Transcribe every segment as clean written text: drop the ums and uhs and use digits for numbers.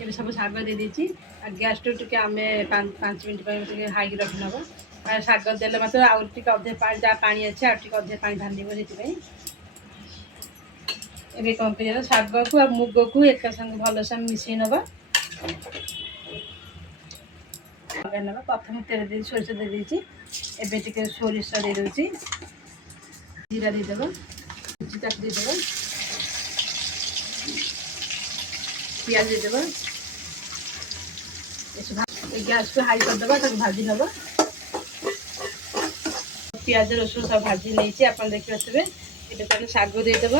ये सब शाग दे देती गैस टू टे आम 5 मिनट हाई रखी नब शाग देले मतलब आउे अधे पा जहाँ पा अच्छे अधे पा ढाल से ये कौन कर शाग को आ मुग को एक संगे भलसे मिसई नवा ना प्रथम तेल दे सोरिष दे देती एबे टिके सोरिष दे दूसरी जीरा देदेव ताक देदेव पियाज देदेव गैस को हाई करदे भाजी नब पियाज रसुण सब भाजी नहीं आप देखिए ये शाग देदेव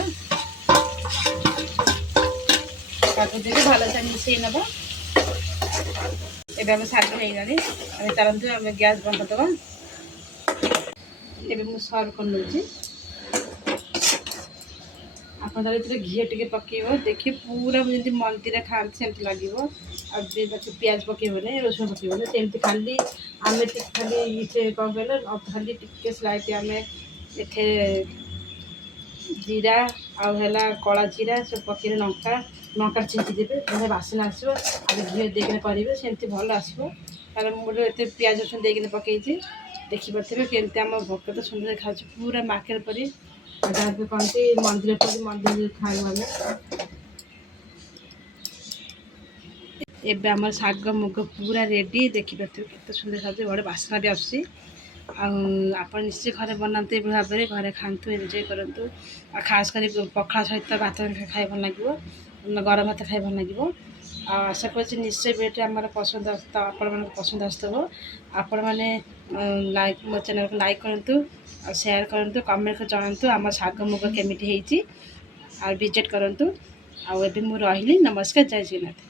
शाग दे भलसे मिसई नब ये शाग हो चलते आम गैस बंद करदे ये मुझे सर्व कर नौची आप घी टे पकेब देखिए पूरा जमी मंदिर खाते सेमती लगे पियाज पकेबनी रसुण पकेबनी सेमती खाली आम खाली से कौन कह खाली टे स्लाइट आम इथे जीरा आला कला जीरा सब पकेबे लंका लंका छेची देवे बढ़िया बासना आसो आगे घी देकर करेंगे सेमती भल आसो कारण मुझे एत पियाज रसुण देकर पकई देखिपे केमती आम भक्त तो सुंदर खा पूरा मार्केट पर जहाँ भी कहते मंदिर पर मंदिर खाऊ आम एवं आम शाग मुग पूरा रेडी देखिपे केते सुंदर खाते बड़े बासना भी आसूँ आप निश्चय घर बनाते ये भाव में घरे खातु एंजय करूँ आ खास कर पखाड़ सहित भात खाई भल लगे गरम भात खाई भल लगे आशा कर निश्चय भिडियो आम पसंद आपण पसंद आसो आपण मैंने लाइक मो चैनल को लाइक करूँ शेयर करूँ कमेंट को जनातु आम शाग मुग केमिटी आ विजिट करूँ आ मुझे रही नमस्कार जय जगन्नाथ।